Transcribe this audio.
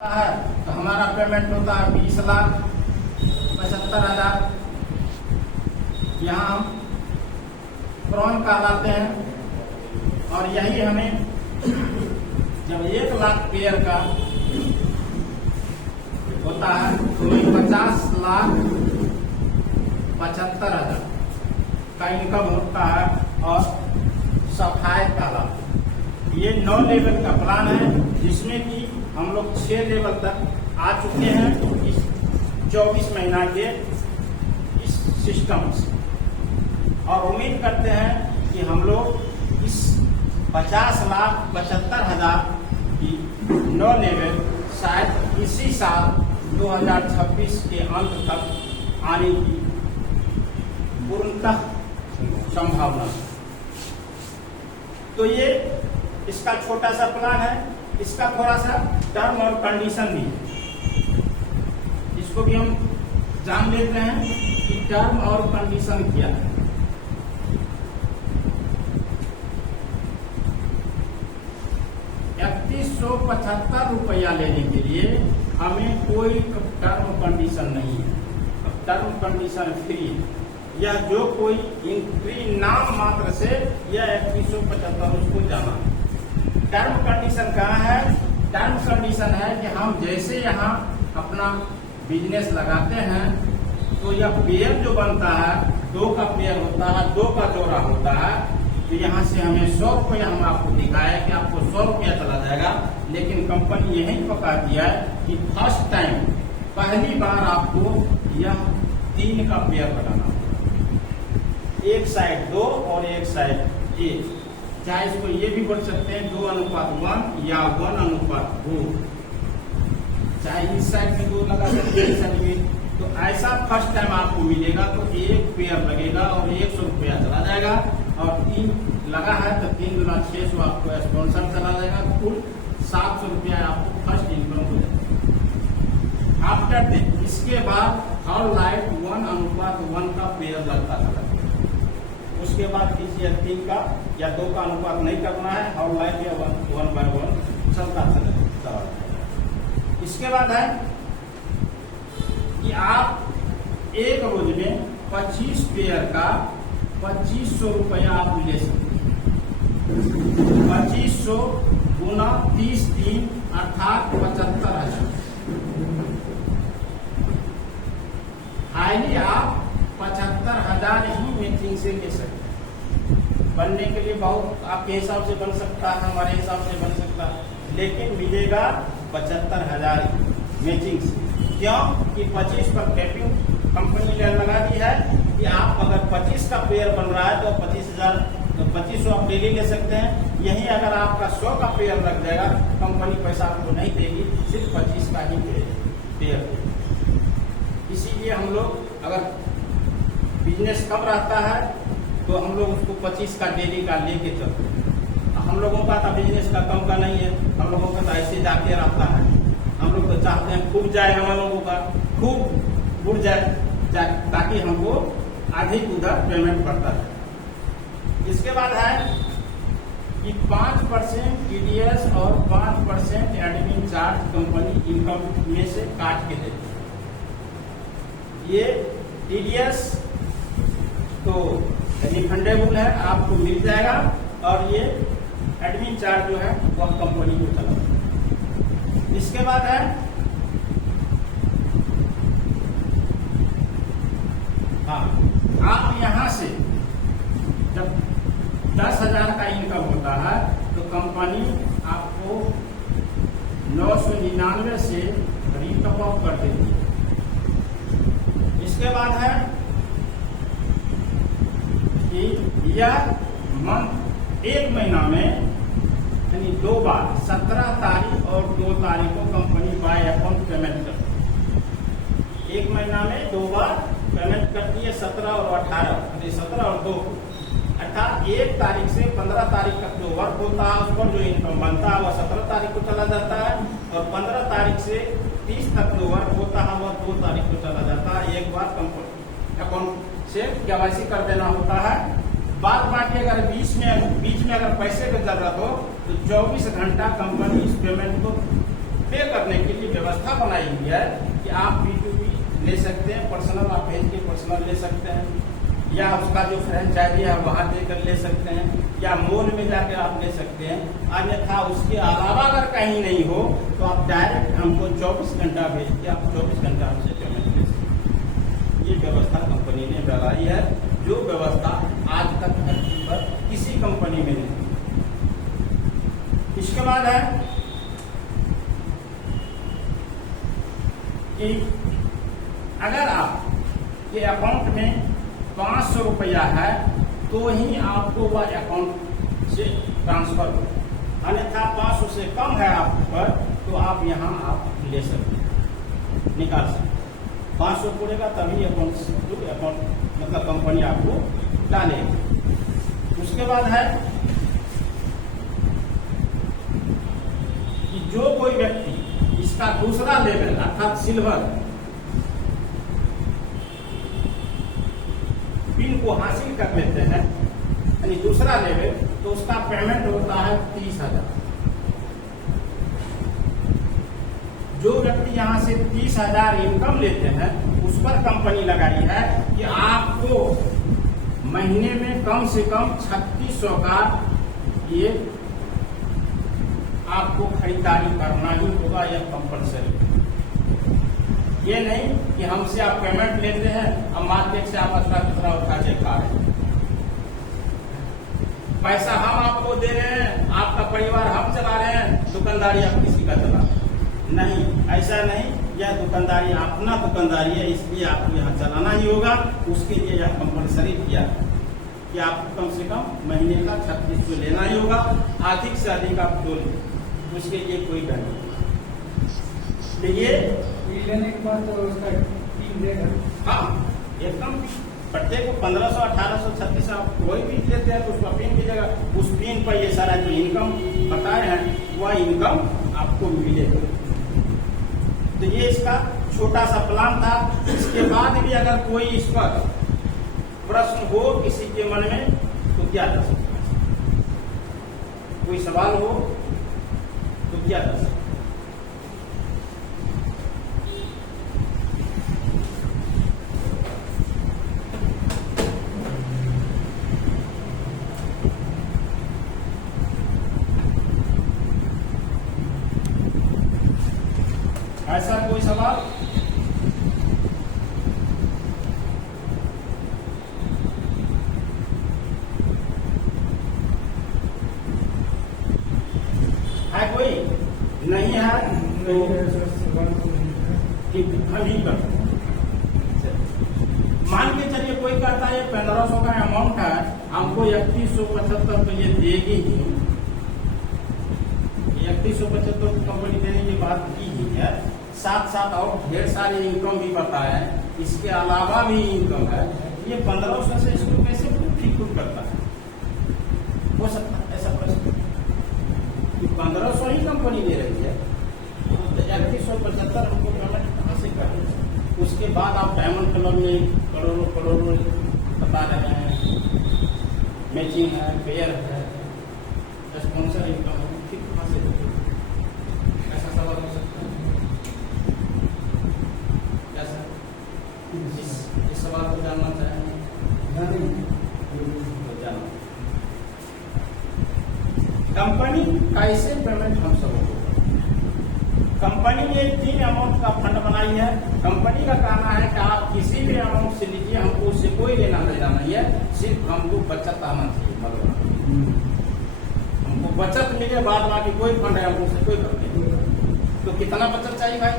है तो हमारा पेमेंट होता है 20,75,000। यहाँ हम प्रॉन कहलाते हैं और यही हमें जब 1,00,000 पेयर का होता है तो 50,75,000 का इनकम होता है और सफाई कहलाता है। ये 9 लेवल का प्लान है जिसमें कि हम लोग 6 लेवल तक आ चुके हैं इस 24 महीना के इस सिस्टम से और उम्मीद करते हैं कि हम लोग इस 50,75,000 की 9 लेवल शायद इसी साल 2026 के अंत तक आने की पूर्णतः संभावना है। तो ये इसका छोटा सा प्लान है, इसका थोड़ा सा टर्म और कंडीशन भी है, इसको भी हम जान लेते हैं कि टर्म और कंडीशन क्या है। 3175 रुपया लेने के लिए हमें कोई टर्म कंडीशन नहीं है, टर्म कंडीशन फ्री है। यह जो कोई इंट्री नाम मात्र से यह 3175 उसको जाना है। टर्म कंडीशन कहाँ है? टर्म कंडीशन है कि हम जैसे यहाँ अपना बिजनेस लगाते हैं तो यह पेयर जो बनता है 2 का पेयर होता है, 2 का जोड़ा होता है। तो यहाँ से हमें 100 रुपया हम आपको दिखाया कि आपको 100 रुपया चला जाएगा, लेकिन कंपनी यही पका दिया है कि फर्स्ट टाइम पहली बार आपको यह 3 का पेयर बनाना होगा, एक साइड 2 और एक साइड 1। चाहे इसको ये भी बोल सकते हैं 2:1 या 1:2, चाहे इस साइड में 2 लगा सकते हैं, इस साइड में। तो ऐसा फर्स्ट टाइम आपको मिलेगा तो 1 पेयर लगेगा और 100 रुपया चला जाएगा और 3 लगा है तो 3 गुना 600 आपको स्पॉन्सर चला जाएगा, कुल 700 रुपया आपको फर्स्ट इनकम हो जाएगा। आफ्टर दैट इसके बाद हर लाइट 1:1 का पेयर लगता चला, उसके बाद किसी 3 का या 2 का अनुपात नहीं करना है, और लाइट या 1/1 चलता चला। इसके बाद है कि आप एक रोज में 25 पेयर का 2500 रुपया आप ले सकते हैं। 2500 गुना 30 3 अर्थात 75,000। हाईली आप 75,000 ही मैचिंग से ले सकते हैं। बनने के लिए बहुत आपके हिसाब से बन सकता है, हमारे हिसाब से बन सकता है, लेकिन मिलेगा 75,000 मैचिंग से। क्यों कि 25 पर कैपिंग कंपनी ने लगा दी है कि आप अगर 25 का पेयर बन रहा है तो 2500 आप डेली ले सकते हैं। यही अगर आपका 100 का पेयर लग जाएगा, कंपनी पैसा आपको नहीं देगी, सिर्फ 25 का ही पेयर। इसीलिए हम लोग अगर बिजनेस कम रहता है तो हम लोग उसको 25 का डेली का लेके चलते हैं। हम लोगों का तो बिजनेस का कम का नहीं है, हम लोगों का तो ऐसे जाके रहता है। हम लोग तो चाहते हैं खूब जाए, हम लोगों का खूब उड़ जाए ताकि हमको अधिक उधर पेमेंट करता है। इसके बाद है कि 5% TDS और 5% एडमिन चार्ज कंपनी इनकम में से काट के देती है। ये TDS तो रिफंडेबल है, आपको मिल जाएगा, और ये एडमिन चार्ज जो है वह कंपनी को चला। इसके बाद है हाँ, आप यहां से जब 10,000 का इनकम होता है तो कंपनी आपको 999 से रिटॉप अप कर देती है। इसके बाद है कि यह मंथ 1 महीना में यानी 2 बार 17 तारीख और 2 तारीख को कंपनी बाय अकाउंट पेमेंट करती है। 1 महीना में 2 बार पेमेंट करती है, 17 और 18, 17 और 2 अर्थात 1 तारीख से 15 तारीख तक जो वर्क होता है उस पर जो इनकम बनता है वह 17 तारीख को चला जाता है, और 15 तारीख से 30 तक जो वर्क होता है वह 2 तारीख को चला जाता है। एक बार कंपनी अकाउंट से KYC कर देना होता है। बाद बाकी अगर बीच में अगर पैसे की जरूरत हो तो 24 घंटा कंपनी इस पेमेंट को पे करने के लिए व्यवस्था बनाई हुई है कि आप B2B ले सकते हैं, पर्सनल आप भेज के पर्सनल ले सकते हैं, या उसका जो फ्रेंचाइजी है वहाँ देकर ले सकते हैं, या मॉल में जाकर आप ले सकते हैं। अन्यथा उसके अलावा अगर कहीं नहीं हो तो आप डायरेक्ट हमको 24 घंटा भेज के आप 24 घंटा हमसे पेमेंट ले सकते हैं। ये व्यवस्था कंपनी ने बनाई है, जो व्यवस्था आज तक धरती पर किसी कंपनी में नहीं। इसके बाद है कि अगर आप के अकाउंट में 500 रुपया है तो ही आपको वह अकाउंट से ट्रांसफर हो, अन्यथा 500 से कम है आप पर तो आप यहाँ आप ले सकते हैं, निकाल सकते हैं। 500 पूरेगा तभी अकाउंट मतलब कंपनी आपको डालेगी। उसके बाद है कि जो कोई व्यक्ति इसका दूसरा लेवल अर्थात सिल्वर पिन को हासिल कर लेते हैं, यानी दूसरा लेवल, तो उसका पेमेंट होता है 30,000। जो व्यक्ति यहाँ से 30,000 इनकम लेते हैं उस पर कंपनी लगाई है कि आपको महीने में कम से कम 3600 का ये आपको खरीदारी करना ही होगा, यह कंपलसरी। ये नहीं कि हमसे आप पेमेंट लेते हैं और मार्केट से आप असरा उठा के खा रहे हैं। पैसा हम आपको दे रहे हैं, आपका परिवार हम चला रहे हैं, दुकानदारी आप किसी का चला रहे हैं। नहीं, ऐसा नहीं। यह दुकानदारी अपना दुकानदारी है, इसलिए आपको यहाँ चलाना ही होगा। उसके लिए यह कंपलसरी किया है कि आपको कम से कम महीने का 3600 लेना ही होगा। अधिक से अधिक आप दो लें, उसके लिए कोई डर नहीं। ये लेने के बाद तो उसका टीम देगा। हाँ, एकदम प्रत्येक को 1500, 1800, 3600 आप कोई भी लेते हैं तो उसका पिन की जगह उस पिन पर ये सारा जो इनकम बताए हैं वह इनकम आपको मिलेगा। तो ये इसका छोटा सा प्लान था। इसके बाद भी अगर कोई इस पर प्रश्न हो किसी के मन में तो क्या कर सकते हैं, कोई सवाल हो तो क्या कर सकते हैं। ऐसा कोई सवाल? है कोई? नहीं है तो हम ही कर। मान के चलिए कोई कहता है 1500 का अमाउंट है, हमको 3175 तो ये देगी ही। 3175 कंपनी देने की बात की ही है। साथ साथ और ढेर सारी इनकम भी बताए हैं, इसके अलावा भी इनकम है। ये 1500 से इसको कैसे ठीक करता है? हो सकता है ऐसा प्रश्न कि 1500 ही कंपनी दे रही है तो 3175 हमको पेमेंट कहाँ से करें? उसके बाद आप डायमंड क्लब में करोड़ों बता रहे हैं, मैचिंग है, पेयर है, स्पॉन्सर इनकम है, ठीक कहाँ से देते? ऐसा सवाल हो सकता है। कैसा इस सवाल को जानना चाहेंगे? कंपनी कैसे पेमेंट हम सबको? कंपनी ने 3 अमाउंट का फंड बनाई है। कंपनी का कहना है कि आप किसी भी अमाउंट से लीजिए, हमको उससे कोई लेना देना नहीं है, सिर्फ हमको बचत आना चाहिए। मतलब हमको बचत मिले, बाद बाकी कोई फंड है हमको से कोई करते नहीं। तो कितना बचत चाहिए भाई?